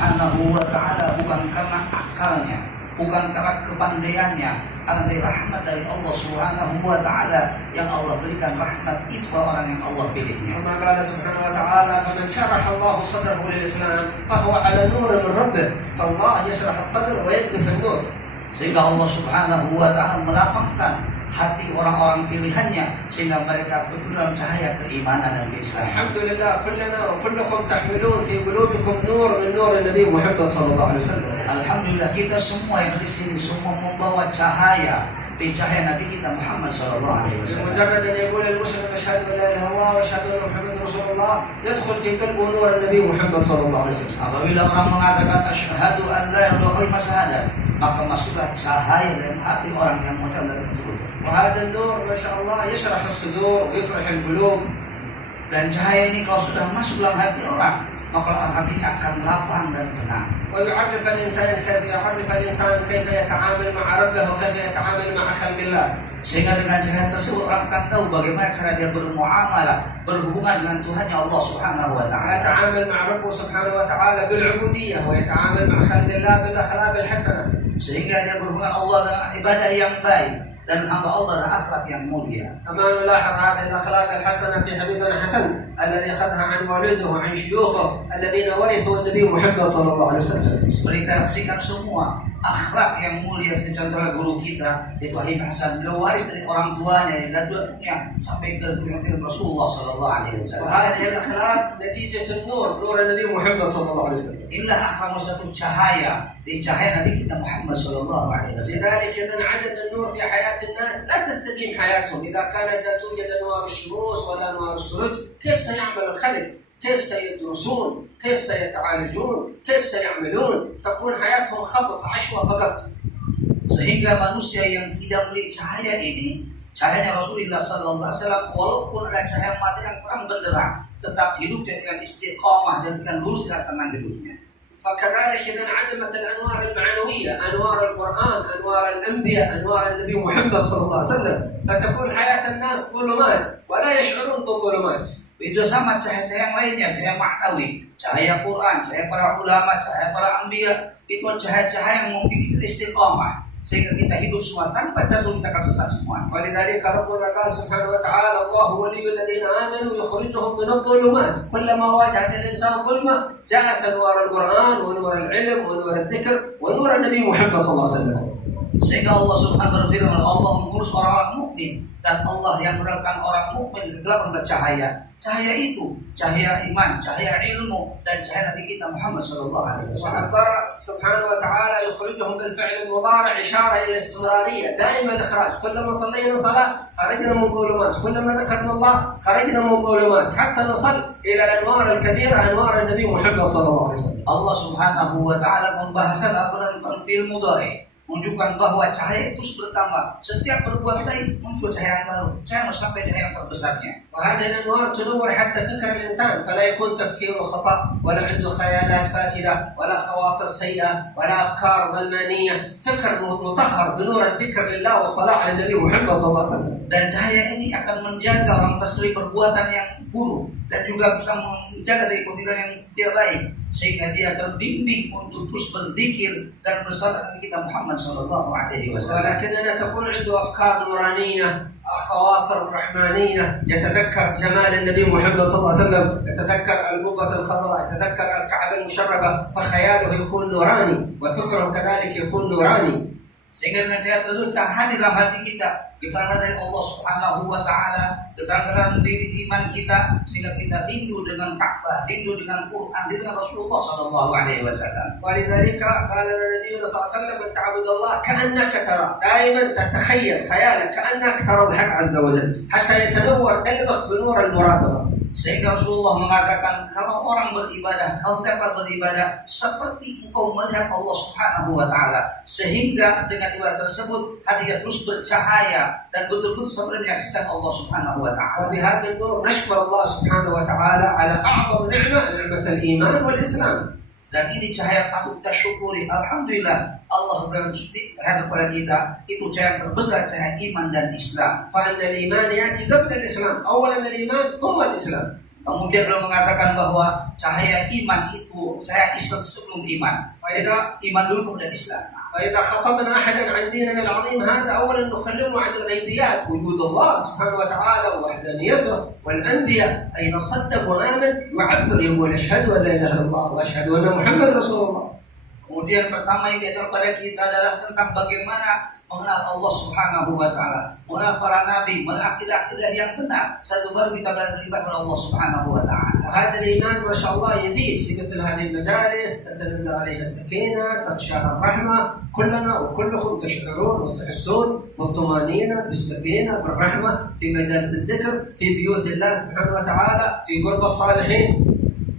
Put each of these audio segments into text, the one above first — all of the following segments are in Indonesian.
Subhanahu wa ta'ala bukan karena akalnya, bukan karena kepandaiannya, akan dari rahmat dari Allah Subhanahu wa ta'ala yang Allah berikan rahmat itu orang yang Allah pilihnya. كما قال سبحانه وتعالى فمن شرح الله صدره للإسلام فهو على نور من ربه فالله يشرح الصدر ويقذف النور. Sehingga Allah Subhanahu wa ta'ala melapangkan hati orang-orang pilihannya sehingga mereka betul dalam cahaya keimanan dan keislaman. الحمد لله كلنا وكلكم تحملون في قلوبكم نور من نور النبي محمد صلى الله عليه وسلم. Alhamdulillah kita semua yang di sini semua membawa cahaya di cahaya Nabi kita Muhammad sallallahu alaihi wasallam. مجرد أن يقول المسلم أشهد أن لا إله إلا الله وأشهد أن محمد رسول الله يدخل في قلبه نور النبي محمد صلى الله عليه وسلم. Apabila orang mengatakan asyhadu an la ilaha illallah syahadat, maka masuklah cahaya dalam hati orang yang mengucapkan kalimat tersebut. وهذا النور ما شاء الله يشرح الصدور ويفرح القلوب. Dan cahaya ini kalau sudah masuk dalam hati orang, maka hatinya akan lapang dan tenang. ويعرف الإنسان كيف يتعامل مع ربه وكيف يتعامل مع خلق الله. Sehingga dengan cahaya tersebut orang akan tahu bagaimana cara dia bermuamalah, berhubungan dengan Tuhannya Allah Subhanahu wa ta'ala. يتعامل مع ربه سبحانه وتعالى بالعبودية ويتعامل مع خلق الله بالأخلاق الحسنة. Sehingga dia berhubungan Allah dengan ibadah yang baik dan hamba Allah dengan akhlak yang mulia. كما نلاحظ هذه الأخلاق الحسنة في حبيبنا حسن الذي أخذها عن والده وعن شيوخه الذين ورثوا النبي محمد صلى الله عليه وسلم. Seperti kita saksikan semua akhlak yang mulia contohnya guru kita itu Habib Hasan, beliau waris dari orang tuanya dan tuanya sampai ke Rasulullah sallallahu alaihi wasallam. وهذه الأخلاق نتيجة النور نور النبي محمد صلى الله عليه وسلم. Inilah akhlak satu cahaya di cahaya Nabi kita Muhammad sallallahu alaihi wasallam. لذلك إذا انعدم النور في حياة الناس لا تستقيم حياتهم. إذا كانت لا توجد أنوار الشموس ولا أنوار السرج كيف سيعمل الخلق؟ كيف سيدرسون؟ كيف سيتعالجون؟ كيف سيعملون؟ تكون حياتهم خبط عشوة فقط. Sehingga manusia yang tidak melihat cahaya ini, cahaya Rasulullah sallallahu alaihi wasallam, walaupun ada cahaya mata yang terang benderang, tetap hidupnya dengan istiqamah dan dengan lurus dan tenang hidupnya. فكذلك إذا انعدمت الأنوار المعنوية أنوار القرآن أنوار الأنبياء أنوار النبي محمد صلى الله عليه وسلم فتكون حياة الناس ظلمات ولا يشعرون بالظلمات. Itu sama cahaya-cahaya yang lainnya, cahaya maknawi, cahaya Quran, cahaya para ulama, cahaya para anbiya, itu cahaya-cahaya yang membuat kita istiqamah sehingga kita hidup semua tanpa kita akan sesat semua. ولذلك ربنا قال سبحانه وتعالى الله ولي الذين آمنوا يخرجهم من الظلمات كلما واجهت الإنسان ظلمة جاءت أنوار القرآن ونور العلم ونور الذكر ونور النبي محمد صلى الله عليه وسلم. Sehingga Allah Subhanahu berfirman, Allah mengurus orang-orang mukmin dan Allah yang menerangkan orang mukmin ke kegelapan bercahaya. Cahaya itu cahaya iman, cahaya ilmu dan cahaya Nabi kita Muhammad sallallahu alaihi wasallam. وعبر سبحانه وتعالى يخرجهم بالفعل المضارع إشارة إلى الاستمرارية دائما الإخراج. كلما صلينا صلاة خرجنا من ظلمات كلما ذكرنا الله خرجنا من ظلمات حتى نصل إلى الأنوار الكبيرة أنوار النبي محمد صلى الله عليه وسلم. Allah Subhanahu wa ta'ala membahasakan dalam film mudhari menunjukkan bahwa cahaya terus bertambah. Setiap berbuat baik muncul cahaya yang baru, cahaya sampai cahaya yang terbesarnya. وهذه الأنوار تنور حتى فكر الإنسان فلا يكون تفكيره خطأ ولا عنده خيالات فاسدة ولا خواطر سيئة ولا أفكار ظلمانية. فكر مطهر بنور الذكر لله والصلاة على النبي محمد صلى الله عليه وسلم. Dan cahaya ini akan menjaga orang tersebut perbuatan yang buruk dan juga bisa menjaga dari pemikiran yang tidak baik sehingga dia terbimbing untuk terus berzikir dan bersalat kita Muhammad sallallahu alaihi wasallam. ولكننا تكون عنده أفكار نورانية خواطر رحمانية يتذكر جمال النبي محمد صلى الله عليه وسلم يتذكر القبة الخضراء يتذكر الكعبة المشرفة فخياله يكون نوراني وفكره كذلك يكون نوراني. Sehingga dengan cahaya tersebut kita hadir dalam hati kita keterangan dari Allah Subhanahu wa ta'ala, keterangan diri iman kita sehingga kita rindu dengan Ka'bah, rindu dengan Quran, rindu dengan Rasulullah sallallahu alaihi wasallam. ولذلك قال النبي صلى الله عليه وسلم أن تعبد الله كأنك ترى دائما تتخيل خيالك كأنك ترى الحق عز وجل حتى يتنور قلبك بنور المراقبة. Sehingga Rasulullah mengatakan kalau orang beribadah, kau hendaklah beribadah seperti engkau melihat Allah Subhanahu wa ta'ala, sehingga dengan ibadah tersebut hatinya terus bercahaya dan betul-betul seperti menyaksikan Allah Subhanahu wa ta'ala. وبهذا النور نشكر الله سبحانه وتعالى على أعظم نعمة نعمة الإيمان والإسلام. Dan ini cahaya patut kita syukuri. Alhamdulillah Allah memberikan cahaya kepada kita. Itu cahaya yang terbesar, cahaya iman dan Islam. فإن الإيمان يأتي قبل الإسلام. أولا الإيمان ثم الإسلام. Kemudian beliau mengatakan bahwa cahaya iman itu cahaya Islam sebelum iman. Iman dulu kemudian Islam. فإذا خطبنا أحدا عن ديننا العظيم هذا أولا نكلمه عن الغيبيات وجود الله سبحانه وتعالى ووحدانيته والأنبياء أين صدق وآمن يعبر يقول أشهد أن لا إله إلا الله وأشهد أن محمد رسول الله. Kemudian pertama yang diajar pada kita adalah tentang bagaimana mengenal Allah Subhanahu wa taala, mengenal para nabi, mengenal akidah-akidah yang benar. Satu baru kita beribadah kepada Allah Subhanahu wa taala. وهذا الإيمان ما شاء الله يزيد في مثل هذه المجالس تتنزل عليها السكينة تغشاها الرحمة كلنا وكلكم تشعرون وتحسون بالطمأنينة بالسكينة بالرحمة في مجالس الذكر في بيوت الله سبحانه وتعالى في قرب الصالحين.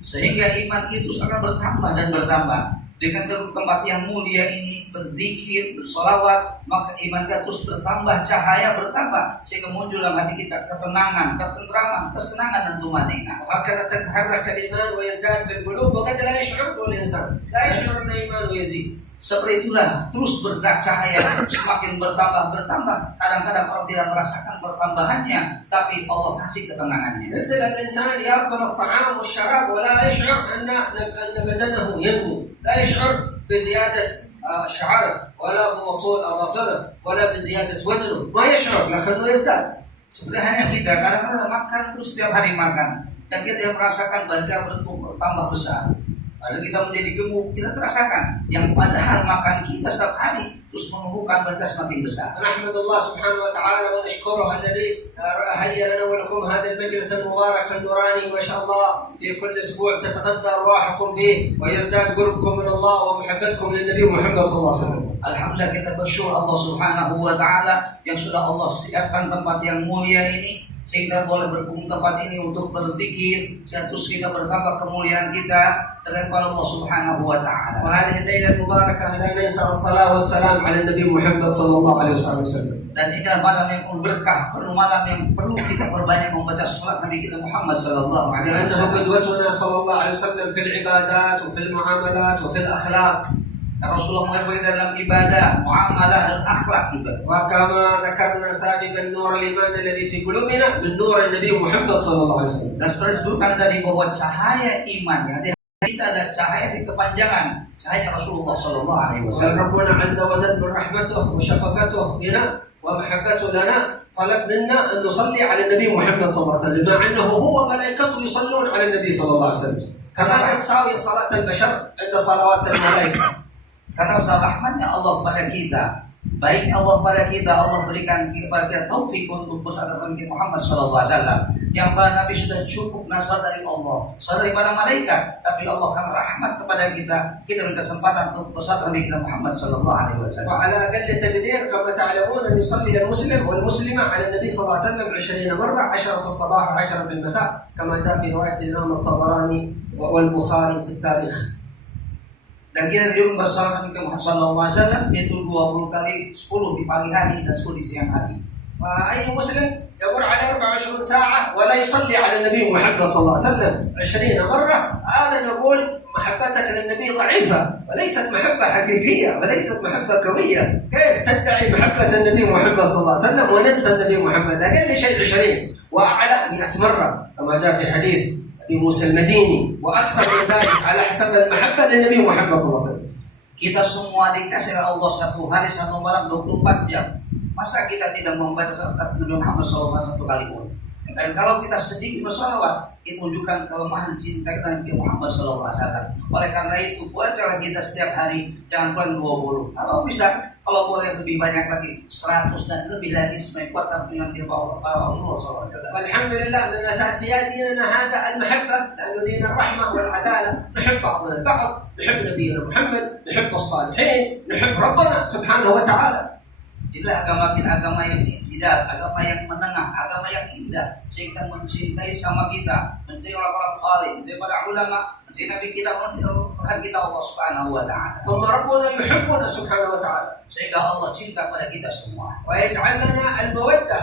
Sehingga iman itu akan bertambah dan bertambah. Dengan tempat yang mulia ini berzikir, bersolawat, maka iman kita terus bertambah, cahaya bertambah, sehingga muncul dalam hati kita ketenangan, ketentraman, kesenangan dan tumanina. وهكذا تتحرك الإيمان ويزداد في القلوب وقد لا يشعر الإنسان لا يشعر أن إيمانه يزيد. Seperti itulah terus bergerak cahaya semakin bertambah. Kadang-kadang orang tidak merasakan pertambahannya, tapi Allah kasih ketenangannya. مثل الإنسان يأكل الطعام والشراب ولا يشعر أن بدنه ينمو، لا يشعر بزيادة شعره ولا بطول أظافره ولا بزيادة وزنه، ما يشعر لكنه يزداد. Seperti hanya kita kadang-kadang makan terus setiap hari makan dan kita merasakan badan kita bertambah besar. Lalu kita menjadi gemuk, kita terasakan yang padahal makan kita setiap hari terus menumbuhkan badan semakin besar. نحمد الله سبحانه وتعالى ونشكره الذي هيأ لنا ولكم هذا المجلس المبارك النوراني ما شاء الله في كل أسبوع تتغذى أرواحكم فيه ويزداد قربكم من الله ومحبتكم للنبي محمد صلى الله عليه وسلم. Alhamdulillah kita bersyukur Allah Subhanahu wa taala yang sudah Allah siapkan tempat yang mulia ini sehingga boleh berkumpul tempat ini untuk berzikir, terus kita bertambah kemuliaan kita kepada Allah Subhanahu wa taala. وهذه الليلة المباركة لا ننسى الصلاة والسلام على النبي محمد صلى الله عليه وسلم. Dan ini adalah malam yang penuh berkah, malam yang perlu kita perbanyak membaca salat Nabi kita Muhammad sallallahu alaihi لأنه wasallam. قدوتنا صلى الله عليه وسلم في العبادات وفي المعاملات وفي الأخلاق. Rasulullah mengajarkan dalam ibadah, muamalah dan akhlak juga. وكما ذكرنا سابقا نور الإيمان الذي في قلوبنا من نور النبي محمد صلى الله عليه وسلم. Dan seperti disebutkan tadi bahwa cahaya iman yang di hati kita ada cahaya di kepanjangan, cahaya Rasulullah sallallahu alaihi wasallam. ربنا عز وجل برحمته وشفقته بنا ومحبته لنا طلب منا أن نصلي على النبي محمد صلى الله عليه وسلم مع أنه هو وملائكته يصلون على النبي صلى الله عليه وسلم. كما تساوي صلاة البشر عند صلوات الملائكة. Karena rahmatnya Allah pada kita, baiknya Allah pada kita, Allah berikan kepada kita taufik untuk bersatu dengan Muhammad sallallahu alaihi wasallam. Yang para nabi sudah cukup nasihat dari Allah, nasihat dari para malaikat, tapi Allah akan rahmat kepada kita berkesempatan untuk bersatu dengan kita Muhammad sallallahu alaihi wasallam. وعلى أقل تقدير كما تعلمون أن يصلي المسلم والمسلمة على النبي صلى الله عليه وسلم 20 مرة 10 في الصباح و10 في المساء كما جاء في رواية الإمام الطبراني والبخاري في التاريخ. Dan kita diulang bersalat Nabi Muhammad sallallahu alaihi wasallam itu 20 kali, 10 di pagi hari dan 10 di siang hari. وأي مسلم يمر على 24 ساعة ولا يصلي على النبي محمد صلى الله عليه وسلم 20 مرة هذا نقول محبتك للنبي ضعيفة وليست محبة حقيقية وليست محبة قوية. كيف تدعي محبة النبي محمد صلى الله عليه وسلم وننسى النبي محمد؟ أقل شيء 20 وأعلى 100 مرة كما جاء في حديث أبي موسى المديني وأكثر من ذلك على حسب المحبة للنبي محمد صلى الله عليه وسلم. Kita semua dikasih oleh Allah satu hari satu malam 24 jam. Masa kita tidak membaca atas Nabi Muhammad SAW satu kali pun? Dan kalau kita sedikit bersolawat, itu menunjukkan kelemahan cinta kita Nabi Muhammad SAW. Oleh karena itu, bacalah kita setiap hari, jangan kurang 20. Kalau bisa, kalau boleh lebih banyak lagi, 100 dan lebih lagi sebagai kuat dengan firman Allah Rasulullah SAW. Alhamdulillah, من أساسيات ديننا هذا المحبة، لأنه دين الرحمة والعدالة، نحب بعضنا البعض، نحب نبينا محمد، نحب الصالحين، نحب ربنا سبحانه وتعالى. Inilah agama kita, agama yang tidak, agama yang menengah, agama yang indah, sehingga kita mencintai sama kita, mencintai orang-orang saleh, mencintai para ulama, mencintai Nabi kita, mencintai Tuhan kita Allah Subhanahu wa taala. ثم ربنا يحبنا سبحانه وتعالى. Sehingga Allah cinta pada kita semua. ويجعل لنا المودة.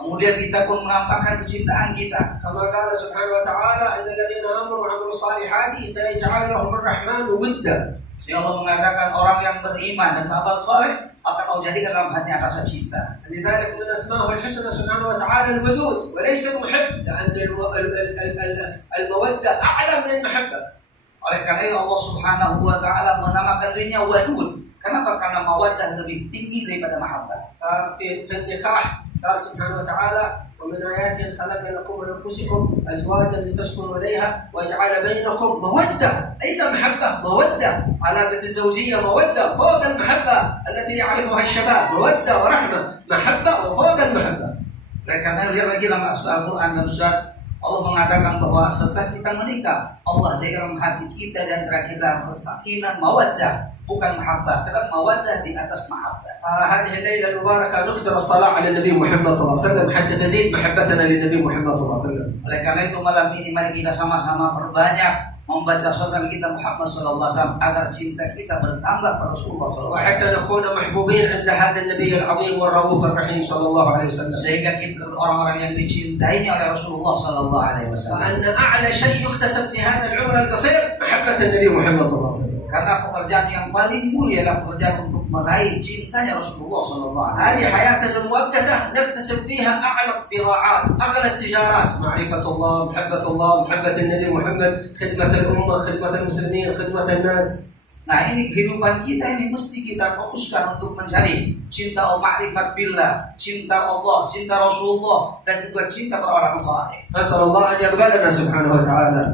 Kemudian kita pun menampakkan kecintaan kita. كما قال سبحانه وتعالى أن الذين آمنوا وعملوا الصالحات سيجعل لهم الرحمن ودا. Sehingga Allah mengatakan orang yang beriman dan beramal saleh, akan Allah jadikan dalam hatinya rasa cinta. لذلك من أسمائه الحسنى سبحانه وتعالى الودود وليس المحب، لأن المودة أعلى من المحبة. Oleh karena itu Allah Subhanahu wa taala menamakan dirinya Wadud. Kenapa? Karena mawaddah lebih tinggi daripada mahabbah. في النكاح قال سبحانه وتعالى: ومن آياته خلق لكم من أنفسكم أزواجا لتسكنوا إليها وجعل بينكم مودة، ليس محبة، مودة. علاقة الزوجية مودة فوق المحبة التي يعرفها الشباب، مودة ورحمة، محبة وفوق المحبة. Oleh karena lihat lagi dalam Al-Quran dan surat Allah mengatakan bahwa setelah kita menikah, Allah jadikan hati kita dan antara kita sakinah mawaddah, bukan mahabbah. Karena mawaddah di atas mahabbah. هذه الليلة المباركة نكثر الصلاة على النبي محمد صلى الله عليه وسلم حتى تزيد محبتنا للنبي محمد صلى الله عليه وسلم. Oleh karena itu malam ini mari kita sama-sama perbanyak membaca salat Nabi kita Muhammad sallallahu alaihi wasallam agar cinta kita bertambah pada Rasulullah sallallahu alaihi وحتى نكون محبوبين عند هذا النبي العظيم والرؤوف الرحيم صلى الله عليه وسلم. sehingga kita orang-orang yang dicintainya oleh Rasulullah sallallahu alaihi wasallam. وأن أعلى شيء يكتسب في هذا العمر القصير محبة النبي محمد صلى الله عليه وسلم. Karena pekerjaan yang paling mulia adalah pekerjaan untuk meraih cintanya Rasulullah sallallahu alaihi هذه wasallam. حياتنا المؤقتة نكتسب فيها أعلى البضاعات، أغلى التجارات، معرفة الله، محبة الله، محبة النبي محمد، خدمة الأمة، خدمة المسلمين، خدمة الناس. Nah ini kehidupan kita ini mesti kita fokuskan untuk mencari cinta ma'rifat billah, cinta Allah, cinta Rasulullah, dan juga cinta pada orang saleh. نسأل الله أن يقبلنا سبحانه وتعالى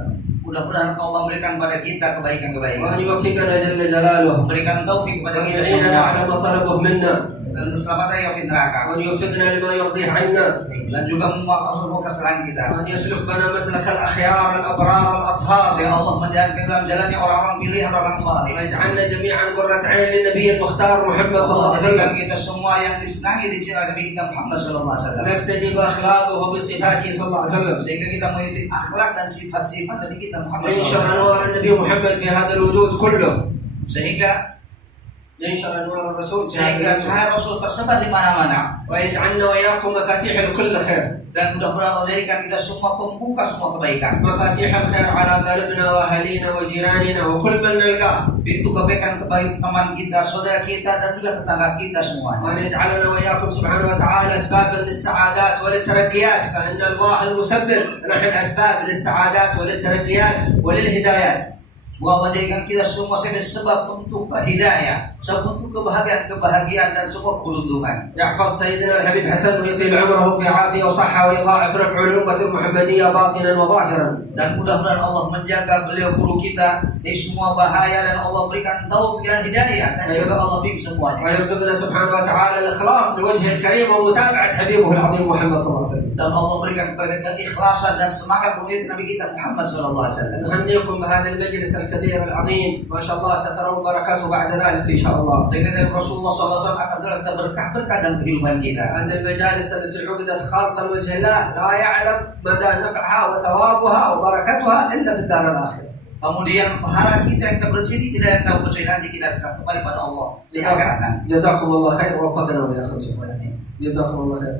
Mudah-mudahan Allah memberikan pada kita وأن kebaikan-kebaikan, يوفقنا جل جلاله memberikan taufik kepada وأن kita يعيننا semua, على ما طلبه منا dan selamat dari api neraka, وأن يوفقنا لما يرضيه عنا dan juga memuaskan kesalahan kita. وأن يسلك بنا مسلك الأخيار الأبرار الأطهار Sehingga Allah menjalankan dalam jalannya orang-orang pilihan orang saleh. ويجعلنا جميعا قرة عين للنبي المختار محمد صلى الله Allah عليه jadikan وسلم kita semua yang disenangi di jalan Nabi kita Muhammad sallallahu alaihi wasallam. نقتدي بأخلاقه وبصفاته صلى الله عليه وسلم Sehingga kita mengikuti akhlak dan sifat-sifat Nabi kita Muhammad ينشر sallallahu alaihi wasallam. أنوار النبي محمد في هذا الوجود كله Sehingga ينشر أنوار الرسول في هذا الوجود cahaya Rasul tersebar di mana-mana. ويجعلنا وإياكم مفاتيح لكل خير Dan mudah-mudahan Allah jadikan kita semua pembuka semua kebaikan. مفاتيح الخير على قلبنا وأهالينا وجيراننا وكل من نلقاه Pintu kebaikan kebaik teman kita, saudara kita, dan juga tetangga kita semuanya. وأن يجعلنا وإياكم سبحانه وتعالى أسبابا للسعادات وللترقيات فإن الله المسبب نحن أسباب للسعادات وللترقيات وللهدايات. Bahwa Allah jadikan kita semua sebagai sebab untuk hidayah, sebab untuk kebahagiaan dan semua keberuntungan. يحفظ سيدنا الحبيب حسن ويطيل عمره في عافية وصحة ويضاعف نفع الأمة المحمدية باطنا وظاهرا. Dan mudah-mudahan Allah menjaga beliau guru kita dari semua bahaya, dan Allah berikan taufik dan hidayah, dan juga Allah bimbing semuanya. ويرزقنا سبحانه وتعالى الإخلاص لوجه الكريم ومتابعة حبيبه العظيم محمد صلى الله عليه وسلم. Dan Allah berikan kepada kita keikhlasan dan semangat mengikuti Nabi kita Muhammad sallallahu alaihi wasallam. نهنيكم بهذا المجلس الكبير العظيم، ما شاء الله سترون بركاته بعد ذلك إن شاء الله. Dengan Rasulullah sallallahu alaihi wasallam akan terus kita berkah dalam kehidupan kita. هذه المجالس التي عقدت خاصة لوجه الله لا يعلم مدى نفعها وثوابها وبركتها إلا في الدار الآخرة. Kemudian pahala kita yang kita bersini tidak tahu kecuali nanti kita harus kembali pada Allah di akhirat nanti. جزاكم الله خير ووفقنا وإياكم. جزاكم الله خير.